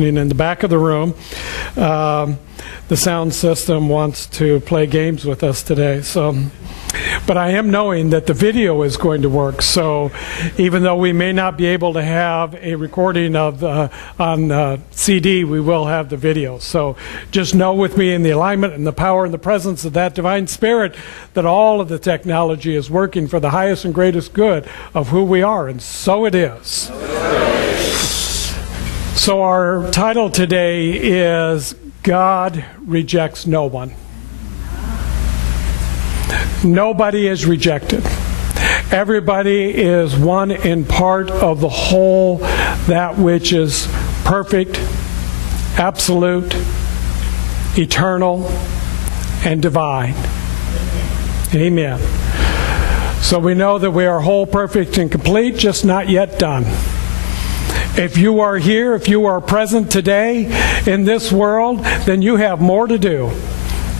In the back of the room. The sound system wants to play games with us today. But I am knowing that the video is going to work. So even though we may not be able to have a recording of on CD, we will have the video. So just know with me in the alignment and the power and the presence of that divine spirit that all of the technology is working for the highest and greatest good of who we are. And so it is. So our title today is God Rejects No One. Nobody is rejected. Everybody is one in part of the whole, that which is perfect, absolute, eternal, and divine. Amen. So we know that we are whole, perfect, and complete, just not yet done. If you are here, if you are present today in this world, then you have more to do.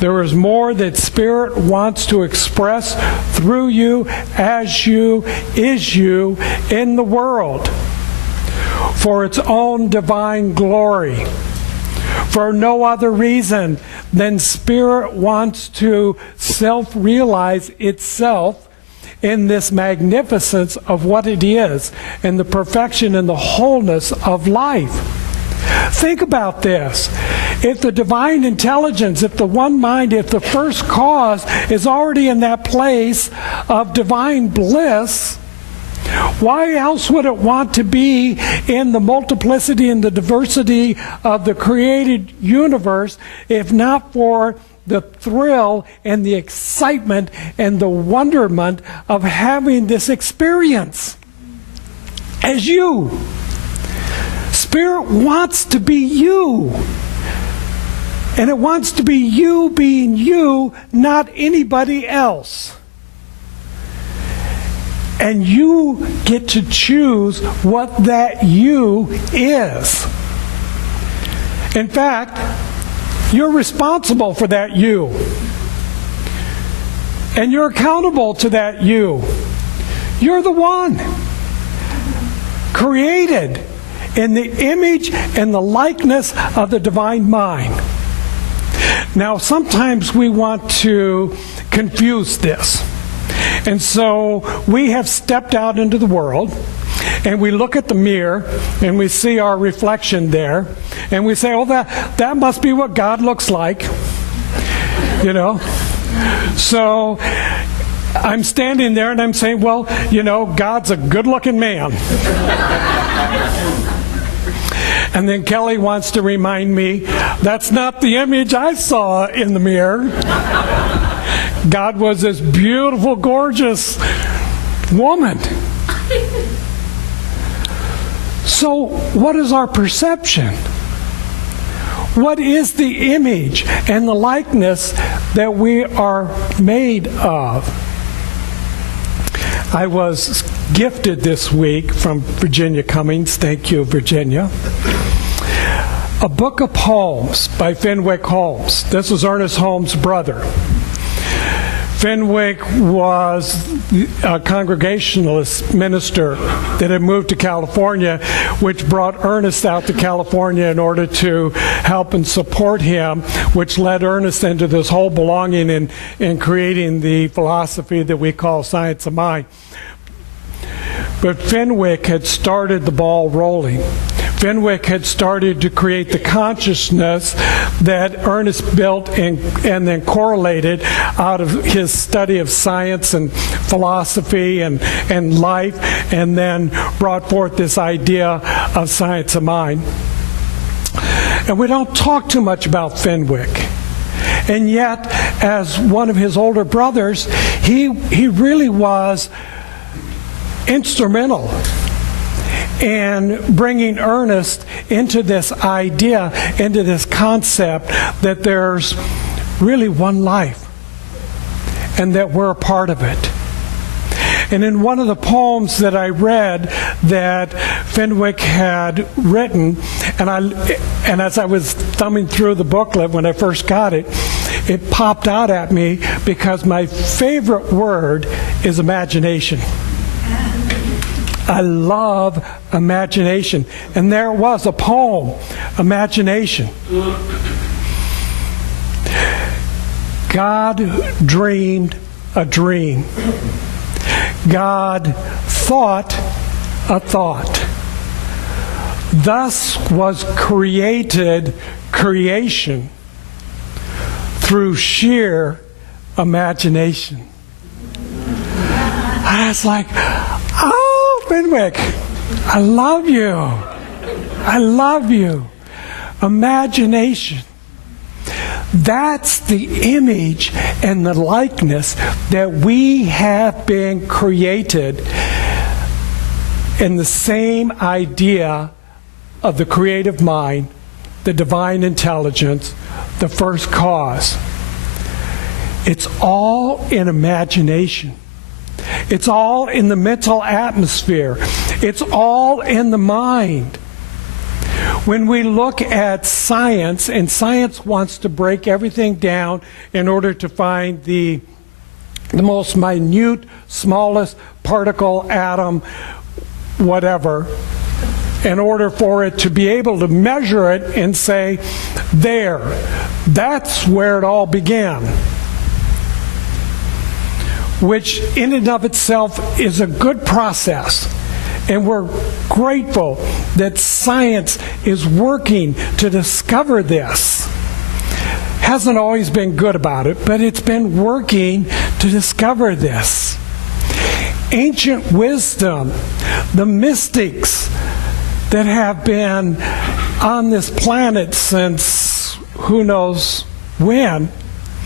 There is more that Spirit wants to express through you, as you, is you in the world for its own divine glory. For no other reason than Spirit wants to self-realize itself in this magnificence of what it is, and the perfection and the wholeness of life. Think about this. If the divine intelligence, if the one mind, if the first cause is already in that place of divine bliss, why else would it want to be in the multiplicity and the diversity of the created universe if not for the thrill and the excitement and the wonderment of having this experience as you? Spirit wants to be you. And it wants to be you being you, not anybody else. And you get to choose what that you is. In fact, you're responsible for that you. And you're accountable to that you. You're the one created in the image and the likeness of the divine mind. Now, sometimes we want to confuse this. And so we have stepped out into the world and we look at the mirror and we see our reflection there and we say, oh, that must be what God looks like. You know? So I'm standing there and I'm saying, well, you know, God's a good-looking man. And then Kelly wants to remind me, that's not the image I saw in the mirror. God was this beautiful, gorgeous woman. So what is our perception? What is the image and the likeness that we are made of? I was gifted this week from Virginia Cummings, thank you, Virginia, a book of poems by Fenwick Holmes. This was Ernest Holmes' brother. Fenwick was a Congregationalist minister that had moved to California, which brought Ernest out to California in order to help and support him, which led Ernest into this whole belonging in creating the philosophy that we call science of mind. But Fenwick had started the ball rolling. Fenwick had started to create the consciousness that Ernest built and then correlated out of his study of science and philosophy and life, and then brought forth this idea of science of mind. And we don't talk too much about Fenwick. And yet, as one of his older brothers, he really was instrumental in bringing Ernest into this idea, into this concept that there's really one life and that we're a part of it. And in one of the poems that I read that Fenwick had written, and as I was thumbing through the booklet when I first got it, it popped out at me because my favorite word is imagination. I love imagination. And there was a poem, Imagination. God dreamed a dream. God thought a thought. Thus was created creation through sheer imagination. I was like, oh, Fenwick, I love you. I love you. Imagination. That's the image and the likeness that we have been created in the same idea of the creative mind, the divine intelligence, the first cause. It's all in imagination. It's all in the mental atmosphere. It's all in the mind. When we look at science, and science wants to break everything down in order to find the most minute, smallest particle, atom, whatever, in order for it to be able to measure it and say, there, that's where it all began. Which in and of itself is a good process. And we're grateful that science is working to discover this. Hasn't always been good about it, but it's been working to discover this. Ancient wisdom, the mystics that have been on this planet since who knows when,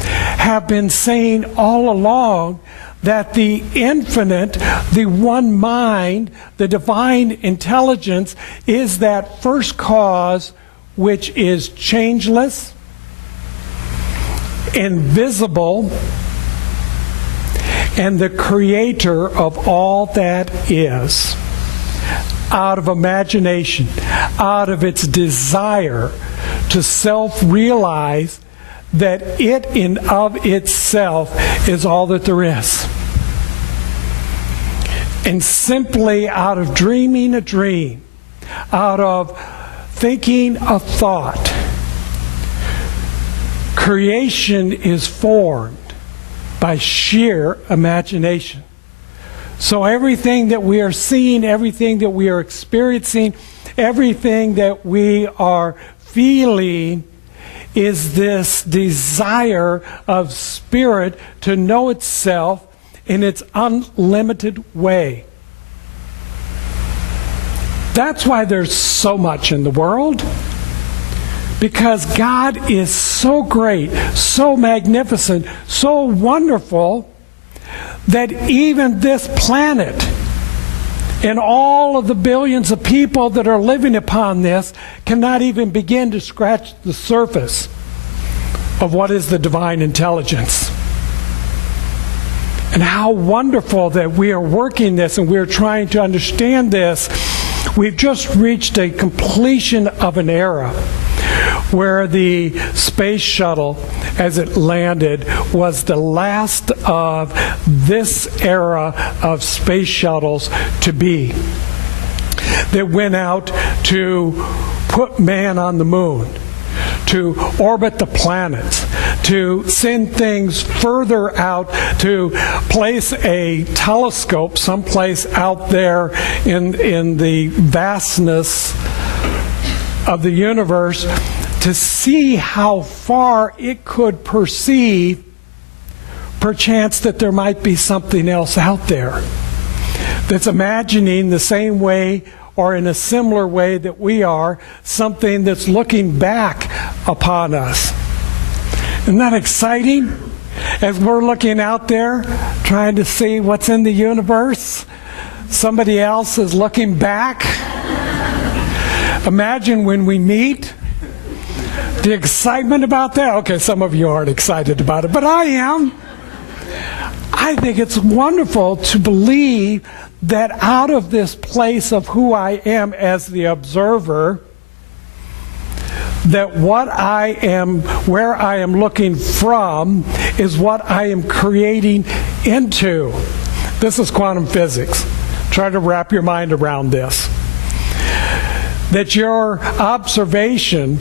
have been saying all along that the infinite, the one mind, the divine intelligence is that first cause which is changeless, invisible, and the creator of all that is. Out of imagination, out of its desire to self-realize that it in of itself is all that there is. And simply out of dreaming a dream, out of thinking a thought, creation is formed by sheer imagination. So everything that we are seeing, everything that we are experiencing, everything that we are feeling is this desire of spirit to know itself in its unlimited way. That's why there's so much in the world. Because God is so great, so magnificent, so wonderful, that even this planet and all of the billions of people that are living upon this cannot even begin to scratch the surface of what is the divine intelligence. And how wonderful that we are working this and we are trying to understand this. We've just reached a completion of an era where the space shuttle, as it landed, was the last of this era of space shuttles to be. That went out to put man on the moon, to orbit the planets, to send things further out, to place a telescope someplace out there in the vastness of the universe to see how far it could perceive, perchance that there might be something else out there that's imagining the same way or in a similar way that we are, something that's looking back upon us. Isn't that exciting? As we're looking out there, trying to see what's in the universe, somebody else is looking back. Imagine when we meet, the excitement about that. Okay, some of you aren't excited about it, but I am. I think it's wonderful to believe that out of this place of who I am as the observer, that what I am, where I am looking from, is what I am creating into. This is quantum physics. try to wrap your mind around this. That your observation